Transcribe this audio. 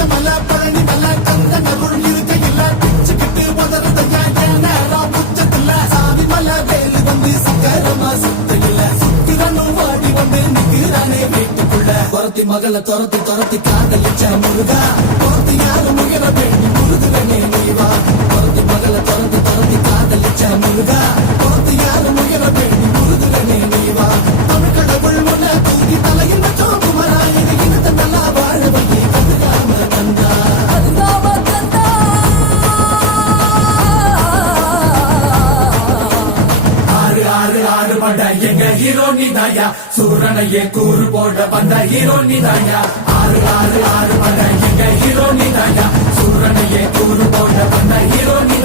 பச்சமலை பழனி மலை கந்த நருள் இருக்கையில் பிச்சுக்கிட்டு உதறதையா என் நேரம் உச்சத்துல சாமி மலை வேலு வந்து சக்கரமா சுத்தையில சுத்திரனும் வாடி வந்து நிக்கிறானே வீட்டுக்குள்ள துரத்தி மகளை துரத்தி காதலிச்ச முருகா துரத்தி யாரும் முயல வேண்டி முருகனே நீவா துரத்தி மகளை துரத்தி காதலிச்ச முருகா துரத்தி யாரும் முயல வேண்டி முருகனே நீவா தமிழ் கடவுள் முன்ன தூக்கி தலையில் வச்சோம் குமரா இது இனத்தை நல்லா வாழ வையே கண்டுகாம கண்டா ஆறு பண்ட எங்க ஹீரோ நீதாயா சூரனையே கூறு போட வந்த ஹீரோ நீதாயா ஆறு பண்ட எங்க ஹீரோ நீதாயா சூரனையே கூறு போட வந்த ஹீரோ நீ